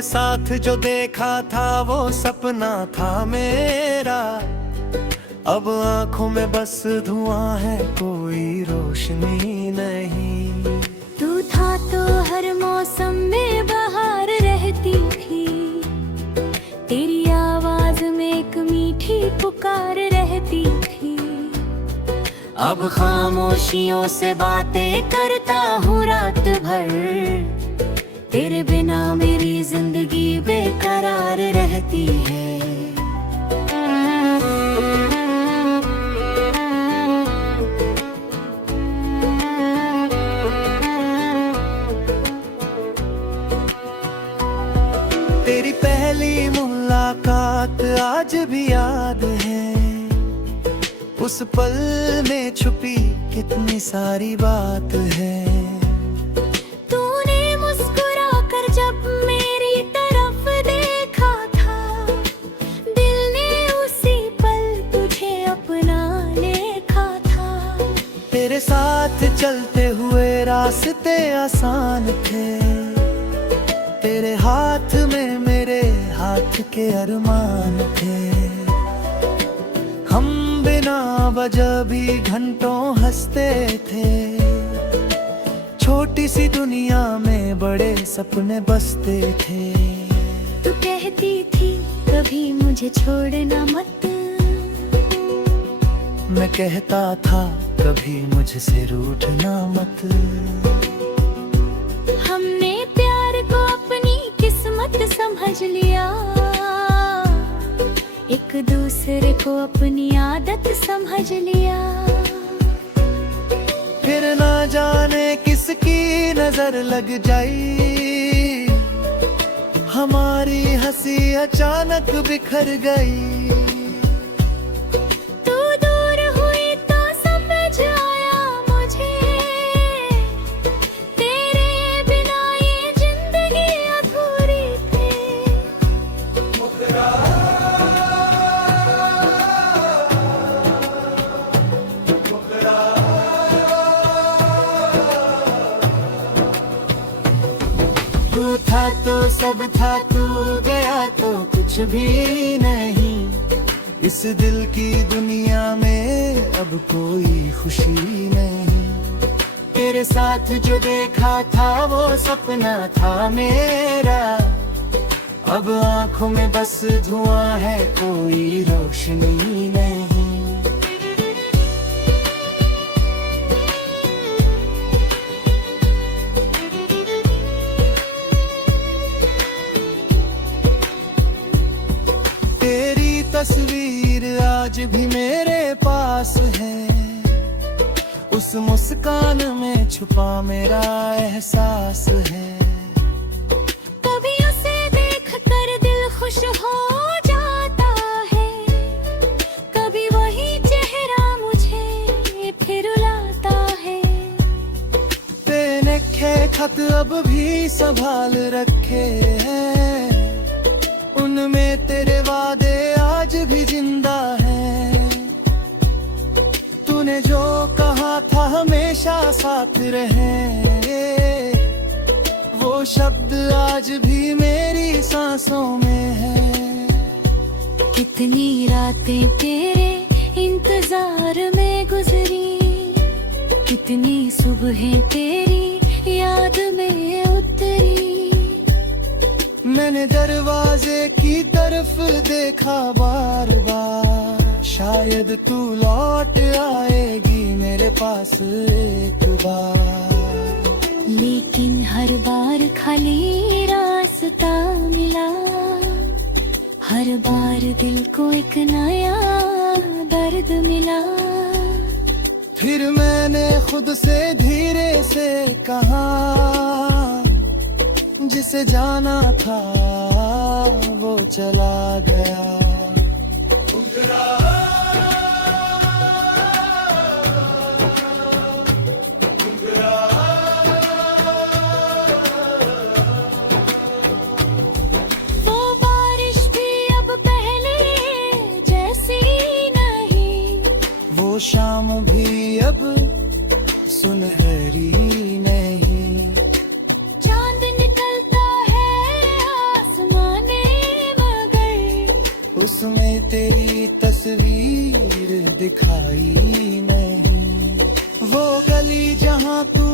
तेरे साथ जो देखा था वो सपना था मेरा, अब आंखों में बस धुआं है, कोई रोशनी नहीं। तू था तो हर मौसम में बाहर रहती थी, तेरी आवाज में एक मीठी पुकार रहती थी। अब खामोशियों से बातें करता हूँ रात भर, तेरे बिना मेरी जिंदगी बेकरार रहती है। तेरी पहली मुलाकात आज भी याद है, उस पल में छुपी कितनी सारी बात है। तूने मुस्कुरा कर जब मेरी तरफ देखा था, दिल ने उसी पल तुझे अपना देखा था। तेरे साथ चलते हुए रास्ते आसान थे, तेरे हाथ में मेरे हाथ के अरमान थे। हम बिना वजह भी घंटों हंसते थे, छोटी सी दुनिया में बड़े सपने बसते थे। तू कहती थी कभी मुझे छोड़ना मत, मैं कहता था कभी मुझसे रूठना मत। हमने प्यार को अपनी किस्मत समझ लिया, एक दूसरे को अपनी आदत समझ लिया। फिर ना जाने किसकी नजर लग जाई, हमारी हंसी अचानक बिखर गई। तू दूर हुई तो समझ आया मुझे, तेरे बिना ये जिंदगी अधूरी थी। तू था तो सब था, तू गया तो कुछ भी नहीं। इस दिल की दुनिया में अब कोई खुशी नहीं। तेरे साथ जो देखा था वो सपना था मेरा, अब आंखों में बस धुआं है, कोई रोशनी नहीं। तस्वीर आज भी मेरे पास है, उस मुस्कान में छुपा मेरा एहसास है। कभी उसे देख कर दिल खुश हो जाता है, कभी वही चेहरा मुझे फिर रुलाता है। तेने खत अब भी संभाल रखे हैं, उनमें तेरे वादे आज भी जिंदा है। तूने जो कहा था हमेशा साथ रहेंगे, वो शब्द आज भी मेरी सांसों में है। कितनी रातें तेरे इंतजार में गुजरी, कितनी सुबहें तेरी याद में उतरी। मैंने दरवाजे की तरफ देखा बार बार, शायद तू लौट आएगी मेरे पास एक बार। लेकिन हर बार खाली रास्ता मिला, हर बार दिल को एक नया दर्द मिला। फिर मैंने खुद से धीरे से कहा, जिसे जाना था वो चला गया। वो बारिश भी अब पहले जैसी नहीं, वो शाम भी अब सुनहरी नहीं। चांद निकलता है उसमें तेरी तस्वीर दिखाई नहीं। वो गली जहाँ तू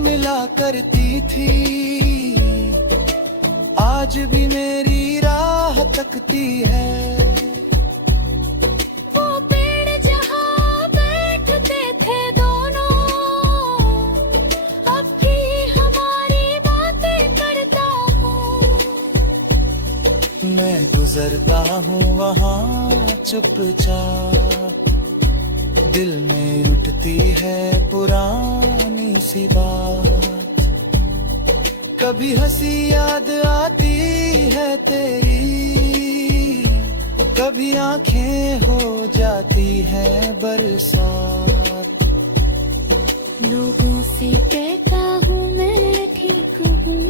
मिला करती थी, आज भी मेरी राह तकती है। वो पेड़ जहाँ बैठते थे दोनों, अब भी हमारी बातें करता हूँ। मैं गुजरता हूँ वहाँ चुपचाप, दिल में उठती है पुरानी सी बात। कभी हंसी याद आती है तेरी, कभी आंखें हो जाती है बरसात। लोगों से कहता हूँ मैं ठीक हूँ,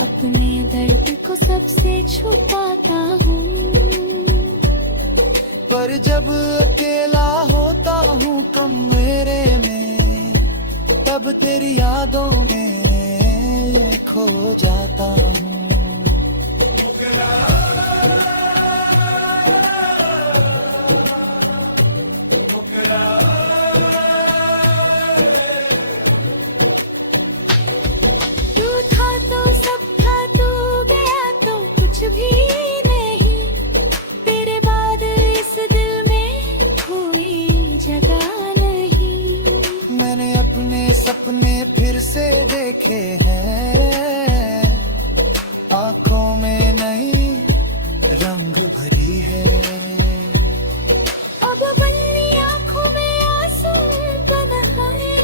अपने दर्द को सबसे छुपाता हूँ। पर जब अकेला होता हूँ कमरे में, तब तेरी यादों में खो जाता हूँ। तू था तो सब था, तू गया तो कुछ भी नहीं। तेरे बाद इस दिल में कोई जगह नहीं। मैंने अपने सपने फिर से देखे हैं, आंखों में नई रंग भरी है। अब बनी आंखों में आंसू बहाए,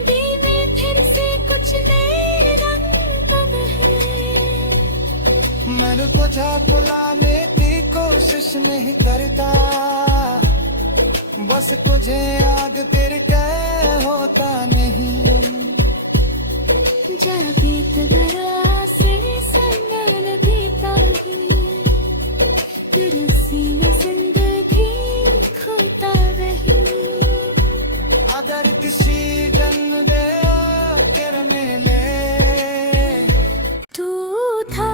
दिल में फिर से कुछ नए रंग है। मन को बुलाने की कोशिश नहीं करता, बस तुझे याद तेरे कै होता नहीं। जरा गीत भरा से संगल बीता ही, तेरे सीने जिंदगी खोता रही। अगर किसी जन्म दे तेरे मेले, तू था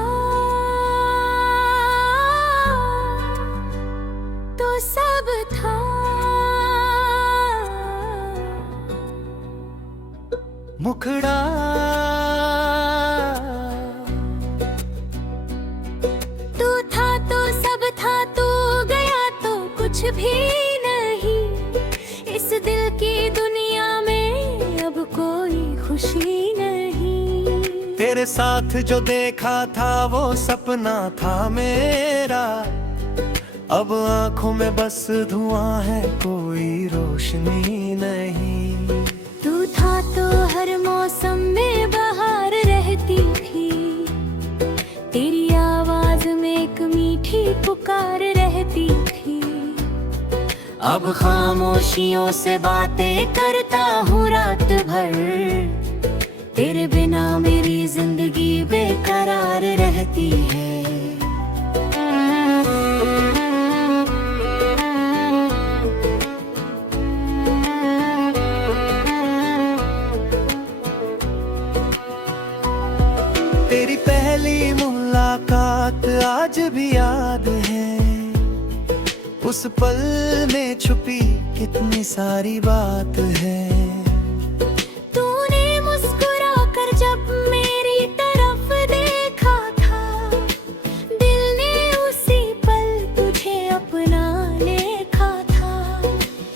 तो सब था। मुखड़ा तू था तो सब था, तू गया तो कुछ भी नहीं। इस दिल की दुनिया में अब कोई खुशी नहीं। तेरे साथ जो देखा था वो सपना था मेरा, अब आंखों में बस धुआं है, कोई रोशनी नहीं। तू था तो हर मौसम में बाहर रहती थी, तेरी आवाज में एक मीठी पुकार रहती थी। अब खामोशियों से बातें करता हूँ रात भर, तेरे बिना मेरी जिंदगी बेकरार रहती है। तेरी पहली मुलाकात आज भी याद है, उस पल में छुपी कितनी सारी बात है। तूने मुस्कुरा कर जब मेरी तरफ देखा था, दिल ने उसी पल तुझे अपना लेखा था।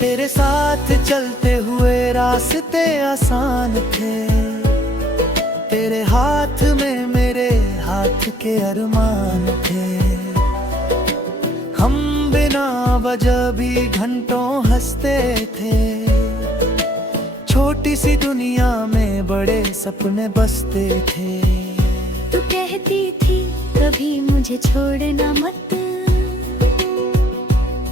तेरे साथ चलते हुए रास्ते आसान थे, तेरे हाथ में मेरे हाथ के अरमान थे। हम बिना वजह भी घंटों हंसते थे, छोटी सी दुनिया में बड़े सपने बसते थे। तू कहती थी कभी मुझे छोड़ना मत,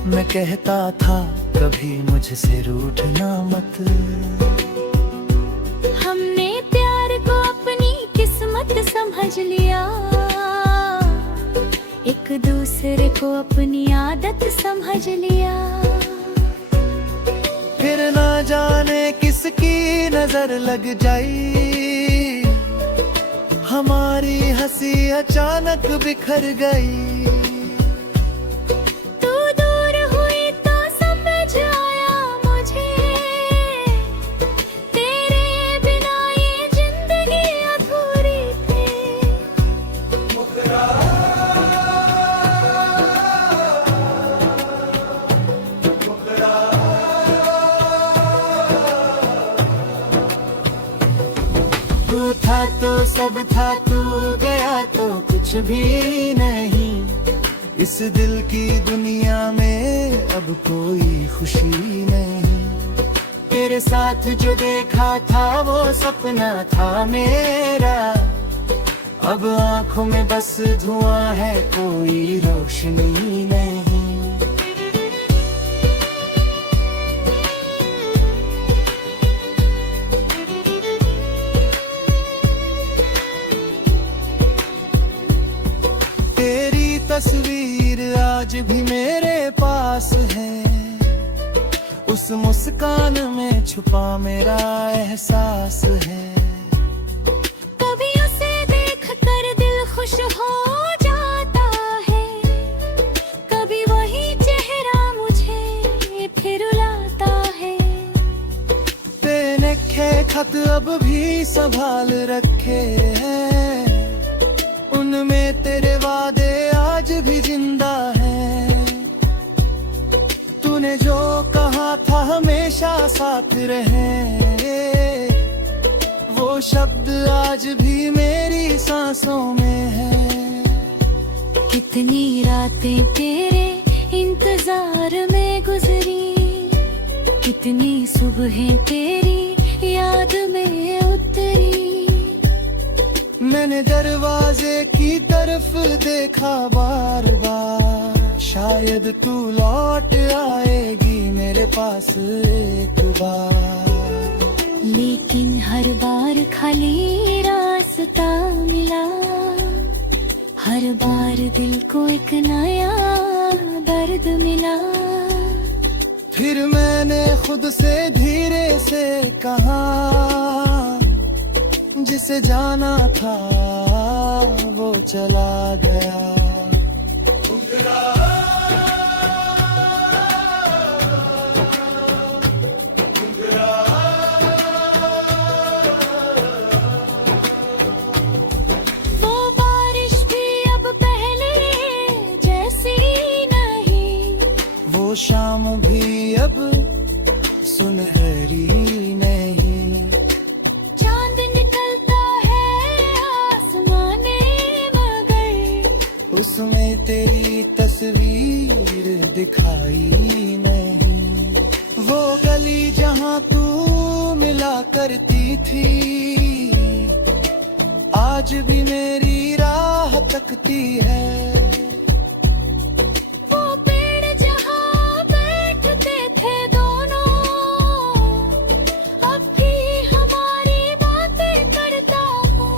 मैं कहता था कभी मुझसे रूठना मत। हमने प्यार को अपनी किस्मत समझ लिया, एक दूसरे को अपनी आदत समझ लिया। फिर ना जाने किसकी नजर लग जाई, हमारी हंसी अचानक बिखर गई। तू दूर हुई तो समझ आया मुझे, तेरे बिना ये जिंदगी अधूरी थी। तू था तो सब था, तू गया तो कुछ भी नहीं। इस दिल की दुनिया में अब कोई खुशी नहीं। तेरे साथ जो देखा था वो सपना था मेरा, अब आंखों में बस धुआं है, कोई रोशनी नहीं। तेरी तस्वीर आज भी मेरे पास है, उस मुस्कान में छुपा मेरा एहसास है। कभी उसे देख कर दिल खुश हो जाता है, कभी वही चेहरा मुझे फिर रुलाता है। बेनखे खत अब भी संभाल रखे हैं, उनमें तेरे वादे आज भी जिंदा हैं। तूने जो कहा था हमेशा साथ रहेंगे, वो शब्द आज भी मेरी सांसों में है। कितनी रातें तेरे इंतजार में गुजरी, कितनी सुबहें तेरी याद में उतरी। मैंने दरवाजे की तरफ देखा बार बार, शायद तू लौट आएगी मेरे पास एक बार। लेकिन हर बार खाली रास्ता मिला, हर बार दिल को एक नया दर्द मिला। फिर मैंने खुद से धीरे से कहा, जिसे जाना था वो चला गया। वो बारिश भी अब पहले जैसी नहीं, वो शाम भी अब सुनहरी नहीं। चांद निकलता है आसमाने मगर, उसमें तेरी तस्वीर दिखाई नहीं। वो गली जहाँ तू मिला करती थी, आज भी मेरी राह तकती है। वो पेड़ जहाँ बैठते थे दोनों, अब भी हमारी बातें करता हूँ।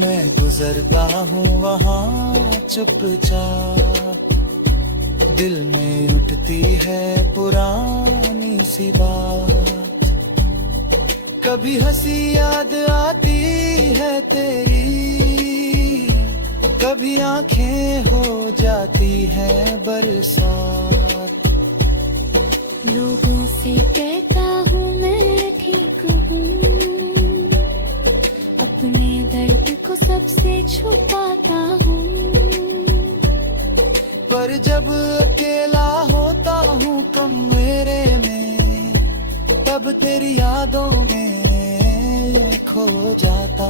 मैं गुजरता हूँ वहाँ चुपचाप, दिल में उठती है पुरानी सी बात। कभी हंसी याद आती है तेरी, कभी आंखें हो जाती है बरसात। लोगों से कहता हूँ मैं ठीक हूँ, अपने दर्द को सबसे छुपाता हूँ। पर जब अकेला होता हूँ कमरे में, तब तेरी यादों में खो जाता